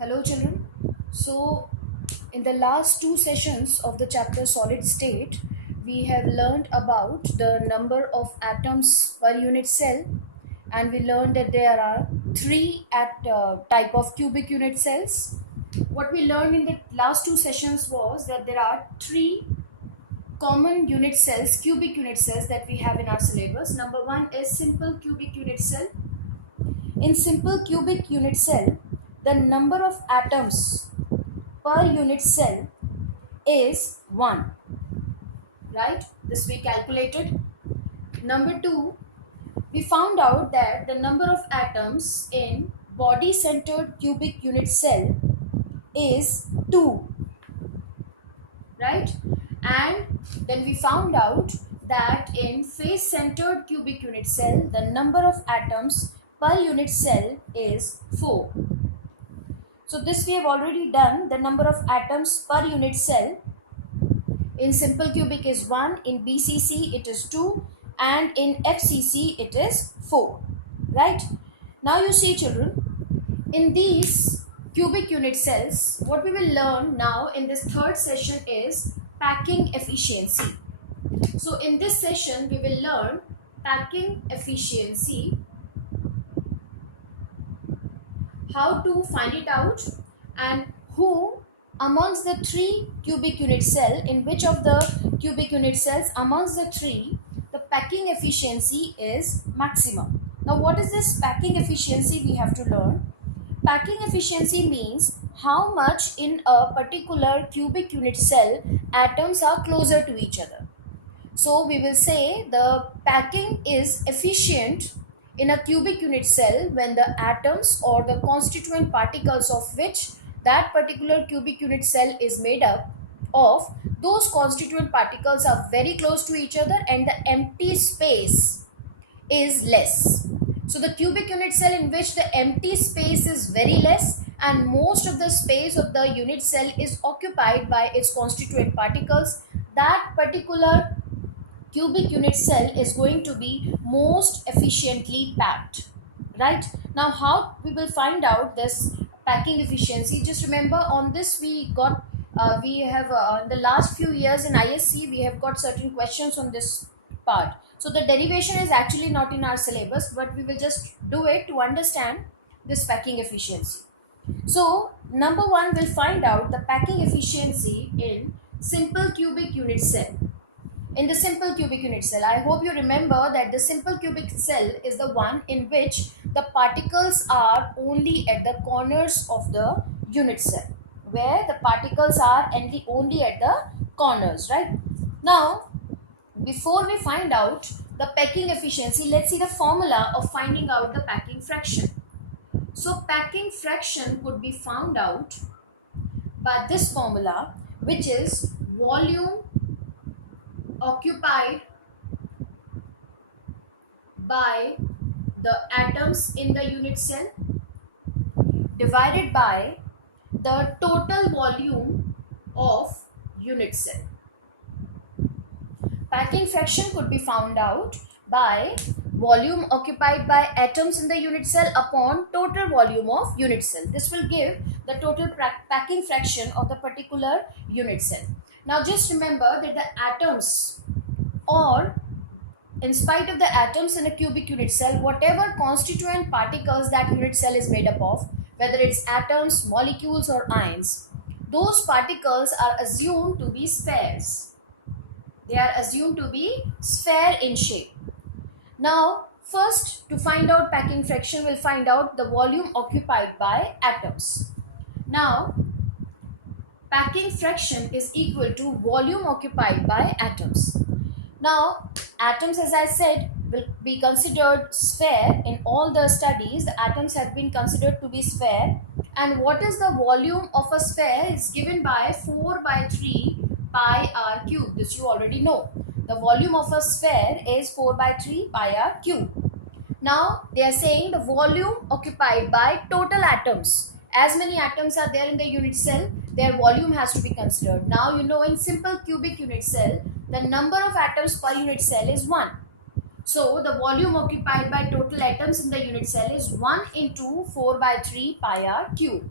Hello children. So in the last two sessions of the chapter solid state, we have learned about the number of atoms per unit cell, and we learned that there are three type of cubic unit cells. What we learned in the last two sessions was that there are three common unit cells, cubic unit cells that we have in our syllabus. Number one is simple cubic unit cell. In simple cubic unit cell, the number of atoms per unit cell is 1, right? This we calculated. Number 2, we found out that the number of atoms in body centered cubic unit cell is 2, right? And then we found out that in face centered cubic unit cell, the number of atoms per unit cell is 4. So this we have already done. The number of atoms per unit cell in simple cubic is 1, in BCC it is 2, and in FCC it is 4, right? Now you see children, in these cubic unit cells, what we will learn now in this third session is packing efficiency. So in this session we will learn packing efficiency, how to find it out, and who amongst the three cubic unit cell, in which of the cubic unit cells amongst the three the packing efficiency is maximum. Now what is this packing efficiency we have to learn? Packing efficiency means how much in a particular cubic unit cell atoms are closer to each other. So we will say the packing is efficient in a cubic unit cell when the atoms or the constituent particles of which that particular cubic unit cell is made up of, those constituent particles are very close to each other and the empty space is less. So the cubic unit cell in which the empty space is very less and most of the space of the unit cell is occupied by its constituent particles, that particular cubic unit cell is going to be most efficiently packed, right? Now how we will find out this packing efficiency? Just remember, on this we have in the last few years in ISC we have got certain questions on this part. So the derivation is actually not in our syllabus, but we will just do it to understand this packing efficiency. So number one, we'll find out the packing efficiency in simple cubic unit cell. In the simple cubic unit cell, I hope you remember that the simple cubic cell is the one in which the particles are only at the corners of the unit cell, where the particles are only at the corners, right? Now, before we find out the packing efficiency, let's see the formula of finding out the packing fraction. So packing fraction could be found out by this formula, which is volume occupied by the atoms in the unit cell divided by the total volume of unit cell. Packing fraction could be found out by volume occupied by atoms in the unit cell upon total volume of unit cell. This will give the total packing fraction of the particular unit cell. Now just remember that the atoms, or in spite of the atoms in a cubic unit cell, whatever constituent particles that unit cell is made up of, whether it's atoms, molecules or ions, those particles are assumed to be spheres. They are assumed to be sphere in shape. Now first, to find out packing fraction, we'll find out the volume occupied by atoms. Now packing fraction is equal to volume occupied by atoms. Now atoms, as I said, will be considered sphere. In all the studies the atoms have been considered to be sphere, and what is the volume of a sphere is given by 4 by 3 pi r cube. This you already know. The volume of a sphere is 4 by 3 pi r cube. Now they are saying the volume occupied by total atoms. As many atoms are there in the unit cell, their volume has to be considered. Now you know, in simple cubic unit cell, the number of atoms per unit cell is 1. So the volume occupied by total atoms in the unit cell is 1 into 4 by 3 pi r cube.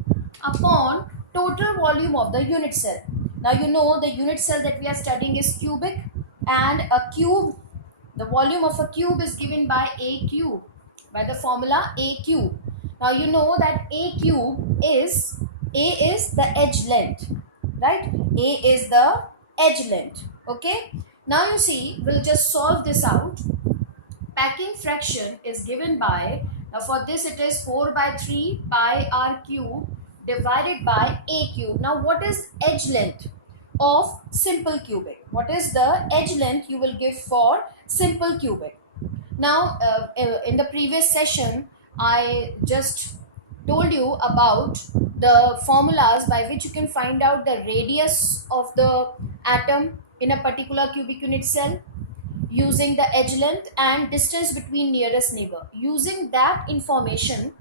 upon total volume of the unit cell. Now you know the unit cell that we are studying is cubic, and a cube, the volume of a cube is given by a cube, by the formula a cube. Now you know that a cube is, a is the edge length, right? A is the edge length. Okay. Now you see, we'll just solve this out. Packing fraction is given by, now for this it is 4 by 3 pi r cube divided by a cube. Now what is edge length of simple cubic? What is the edge length you will give for simple cubic? Now in the previous session I just told you about the formulas by which you can find out the radius of the atom in a particular cubic unit cell using the edge length and distance between nearest neighbor. Using that information,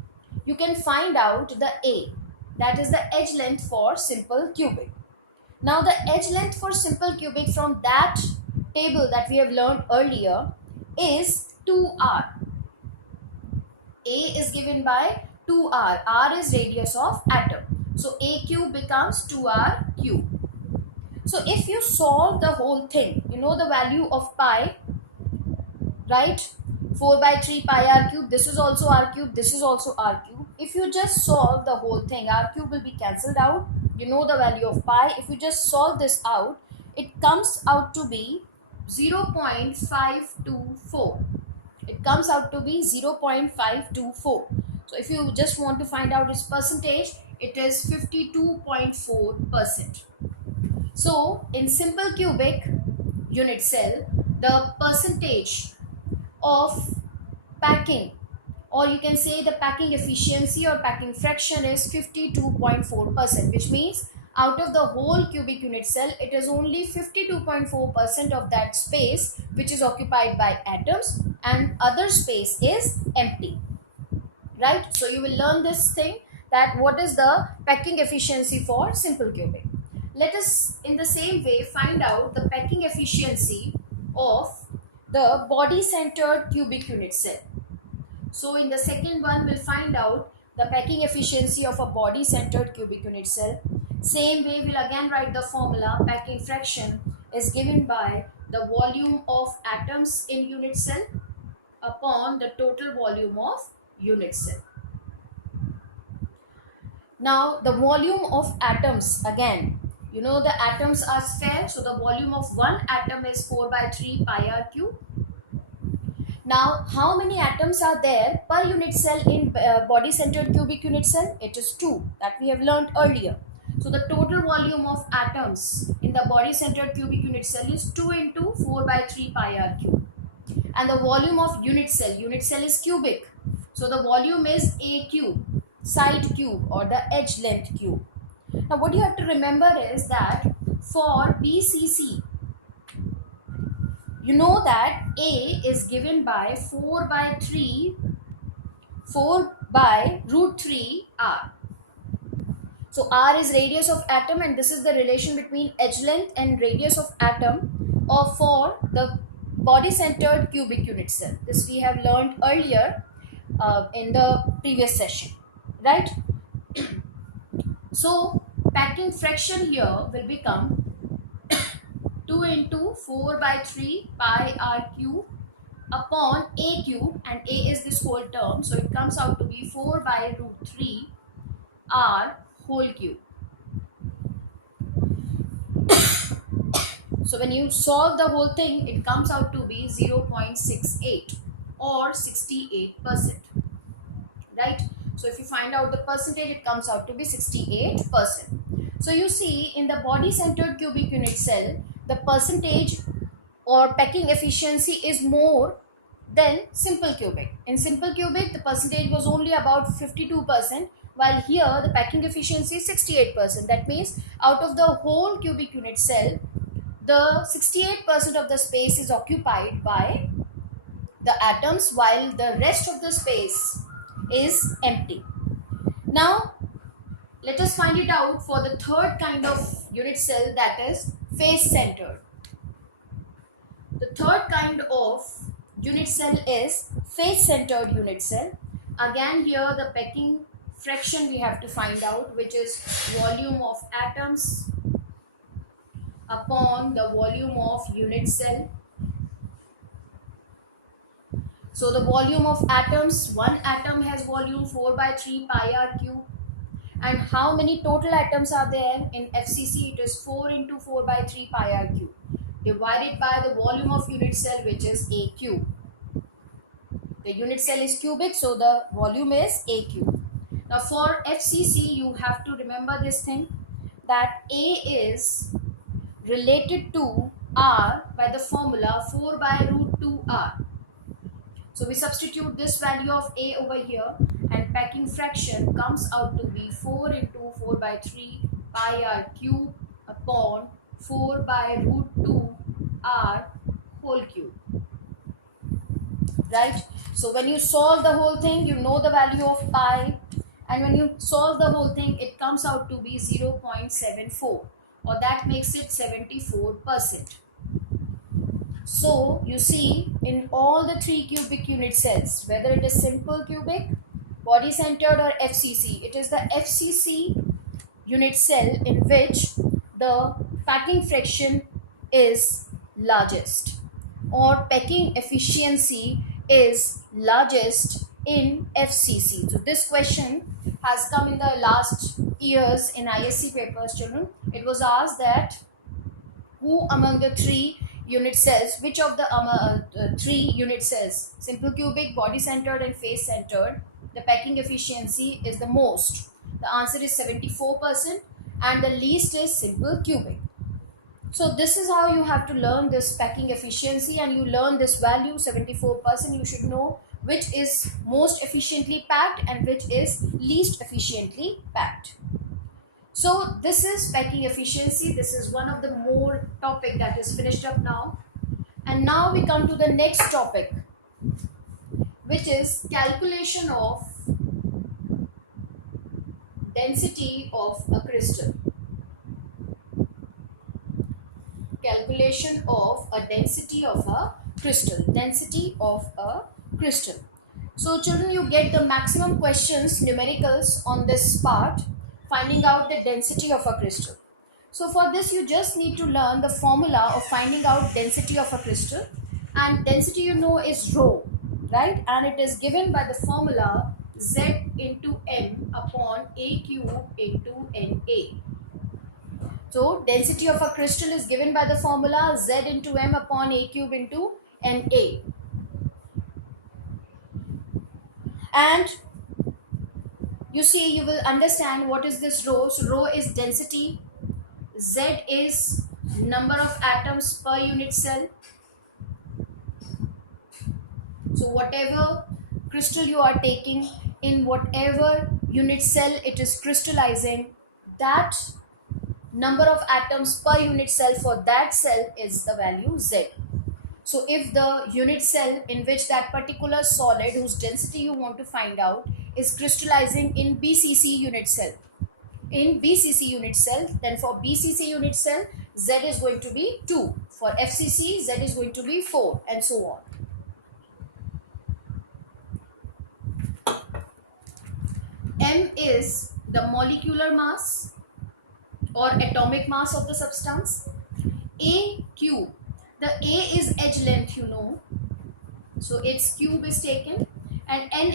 you can find out the A, that is the edge length for simple cubic. Now the edge length for simple cubic from that table that we have learned earlier is 2r. A is given by 2r. R is radius of atom. So A cube becomes 2r cube. So if you solve the whole thing, you know the value of pi, right? 4 by 3 pi r cube, this is also r cube, this is also r cube. If you just solve the whole thing, r cube will be cancelled out. You know the value of pi. If you just solve this out, it comes out to be 0.524. It comes out to be 0.524. So if you just want to find out its percentage, it is 52.4%. So in simple cubic unit cell, the percentage of packing, or you can say the packing efficiency or packing fraction, is 52.4%, which means out of the whole cubic unit cell, it is only 52.4% of that space which is occupied by atoms, and other space is empty, right? So you will learn this thing, that what is the packing efficiency for simple cubic. Let us in the same way find out the packing efficiency of the body centered cubic unit cell. So in the second one, we'll find out the packing efficiency of a body centered cubic unit cell. Same way, we'll again write the formula. Packing fraction is given by the volume of atoms in unit cell upon the total volume of unit cell. Now the volume of atoms, again, you know the atoms are sphere, so the volume of one atom is 4 by 3 pi r cube. Now how many atoms are there per unit cell in body centered cubic unit cell? It is 2, that we have learned earlier. So the total volume of atoms in the body centered cubic unit cell is 2 into 4 by 3 pi r cube. And the volume of unit cell is cubic, so the volume is a cube, side cube, or the edge length cube. Now what you have to remember is that for BCC, you know that A is given by 4 by root 3 r. So r is radius of atom, and this is the relation between edge length and radius of atom for the body centered cubic unit cell. This we have learned earlier in the previous session, right? So packing fraction here will become 2 into 4 by 3 pi r cube upon a cube, and a is this whole term, so it comes out to be 4 by root 3 r whole cube. So when you solve the whole thing, it comes out to be 0.68 or 68%, right? So if you find out the percentage, it comes out to be 68%. So you see, in the body centered cubic unit cell, the percentage or packing efficiency is more than simple cubic. In simple cubic, the percentage was only about 52%, while here the packing efficiency is 68%. That means out of the whole cubic unit cell, the 68% of the space is occupied by the atoms, while the rest of the space is empty. Now let us find it out for the third kind of unit cell, that is face centered. The third kind of unit cell is face centered unit cell. Again here the packing fraction we have to find out, which is volume of atoms upon the volume of unit cell. So the volume of atoms, one atom has volume 4 by 3 pi r cube. And how many total atoms are there in FCC? It is 4 into 4 by 3 pi r cube divided by the volume of unit cell, which is A cube. The unit cell is cubic, so the volume is A cube. Now for FCC, you have to remember this thing, that A is related to R by the formula 4 by root 2 R. So we substitute this value of A over here, and packing fraction comes out to be 4 into 4 by 3 pi r cube upon 4 by root 2 r whole cube. Right? So when you solve the whole thing, you know the value of pi, and when you solve the whole thing, it comes out to be 0.74, or that makes it 74%. So you see, in all the 3 cubic unit cells, whether it is simple cubic, body centered, or FCC, it is the FCC unit cell in which the packing fraction is largest, or packing efficiency is largest in FCC. So this question has come in the last years in ISC papers, children. It was asked that who among the 3 unit cells, which of the 3 unit cells, simple cubic, body centered, and face centered, the packing efficiency is the most? The answer is 74%, and the least is simple cubic. So this is how you have to learn this packing efficiency, and you learn this value 74%. You should know which is most efficiently packed and which is least efficiently packed. So this is packing efficiency. This is one of the more topic that is finished up now. And now we come to the next topic, which is calculation of density of a crystal. Calculation of a density of a crystal. Density of a crystal. So children, you get the maximum questions, numericals on this part, finding out the density of a crystal. So for this, you just need to learn the formula of finding out density of a crystal. And density, you know, is rho, right? And it is given by the formula Z into M upon A cube into Na. So density of a crystal is given by the formula Z into M upon A cube into Na. And you see, you will understand what is this rho. So rho is density, Z is number of atoms per unit cell. So whatever crystal you are taking, in whatever unit cell it is crystallizing, that number of atoms per unit cell for that cell is the value Z. So if the unit cell in which that particular solid whose density you want to find out is crystallizing in BCC unit cell, then for BCC unit cell, Z is going to be 2. For FCC, Z is going to be 4, and so on. M is the molecular mass or atomic mass of the substance. A cube, the A is edge length, you know, so its cube is taken, and Na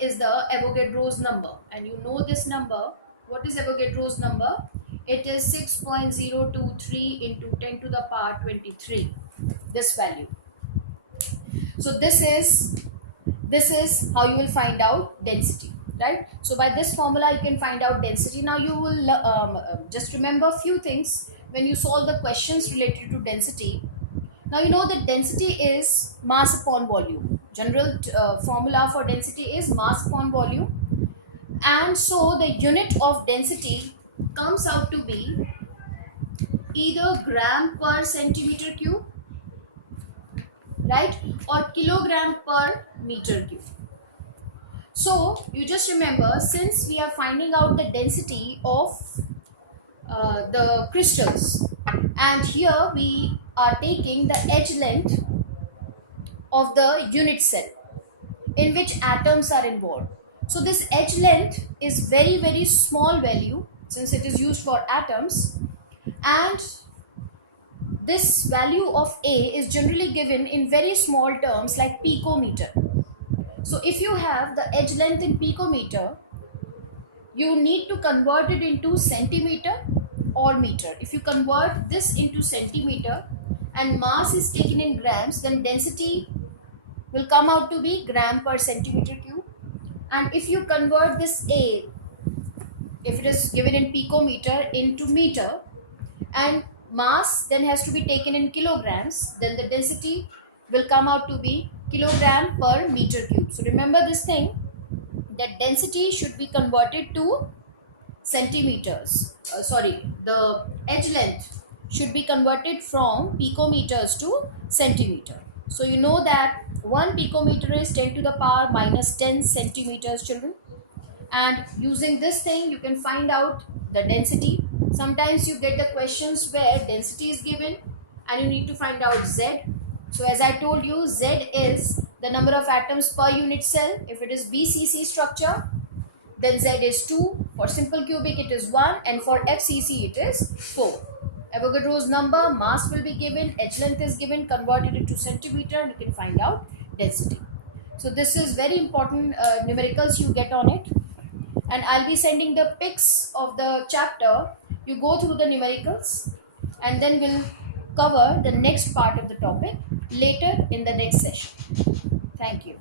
is the Avogadro's number, and you know this number. What is Avogadro's number? It is 6.023 into 10 to the power 23, this value. So this is how you will find out density, right? So by this formula you can find out density. Now you will just remember a few things when you solve the questions related to density. Now you know that density is mass upon volume. General formula for density is mass upon volume, and so the unit of density comes out to be either gram per centimeter cube, right, or kilogram per meter cube. So you just remember, since we are finding out the density of the crystals, and here we are taking the edge length of the unit cell in which atoms are involved. So this edge length is very small value since it is used for atoms, and this value of A is generally given in very small terms like picometer. So if you have the edge length in picometer, you need to convert it into centimeter or meter. If you convert this into centimeter and mass is taken in grams, then density will come out to be gram per centimeter cube. And if you convert this A, if it is given in picometer, into meter, and mass then has to be taken in kilograms, then the density will come out to be kilogram per meter cube. So remember this thing, that density should be converted to centimeters. The edge length should be converted from picometers to centimeter. So you know that 1 picometer is 10 to the power minus 10 centimeters, children. And using this thing you can find out the density. Sometimes you get the questions where density is given and you need to find out Z. So as I told you, Z is the number of atoms per unit cell. If it is BCC structure, then Z is 2. For simple cubic it is 1, and for FCC it is 4. Avogadro's number, mass will be given, edge length is given, converted into centimeter, and you can find out density. So this is very important numericals you get on it, and I'll be sending the pics of the chapter. You go through the numericals and then we'll cover the next part of the topic later in the next session. Thank you.